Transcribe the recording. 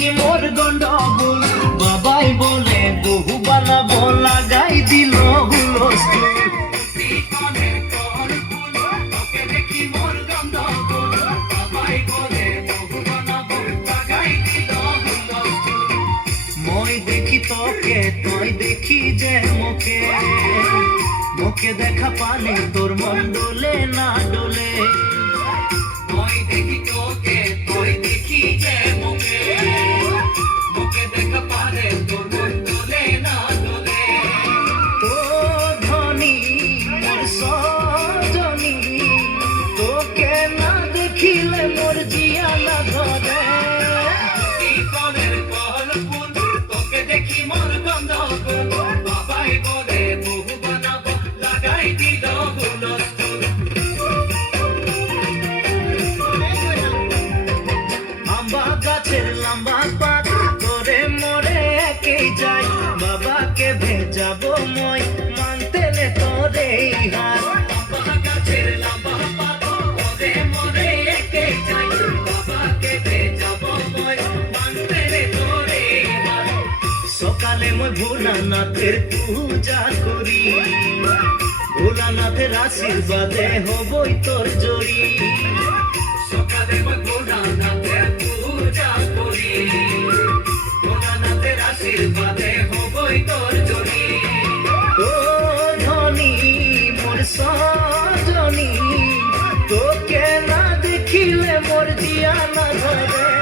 দেখি মোর গন্ডগোল, বাবাই বলে বহু বানাবো, লাগাই দিল হুলস্থুল। তোকে দেখি মোর গন্ডগোল, বাবাই বলে বহু বানাবো, লাগাই দিল হুলস্থুল। মই দেখি তোকে, তুই দেখি যে মুখে, মুখে দেখা পালে তোর মন ডোলে না ডোলে। মই দেখি তোকে, তুই দেখি যে মুখে, মুখে দেখা পালে তোর মন ডোলে না ডোলে। ও ধনী মোর সজনী, তোকে না দেখিলে মোর জিয়া না ধরে। তোকে দেখি মোর গন্ডগোল, বাবাই বলে বহু বানাবো, লাগাই দিল হুলস্থুল। আম্বা গাছের লম্বা পাত ধরে মরে একেই যাই, বাবাকে ভেজাবো মই মানতে নে তোরে হাত। আম্বা গাছের লম্বা পাত ধরে মরে একেই যাই, বাবাকে ভেজাবো মই মানতে নে তোরে হাত। সকালে মই ভোলানাথের পূজা করি, ভোলানাথের আশীর্বাদে হবই তোর জড়ি। সকালে মই ভোলানাথের পূজা করি, ভোলানাথের আশীর্বাদে হবই তোর জড়ি। ও ধনী মোর সজনী, তোকে না দেখিলে মোর জিয়া না ধরে।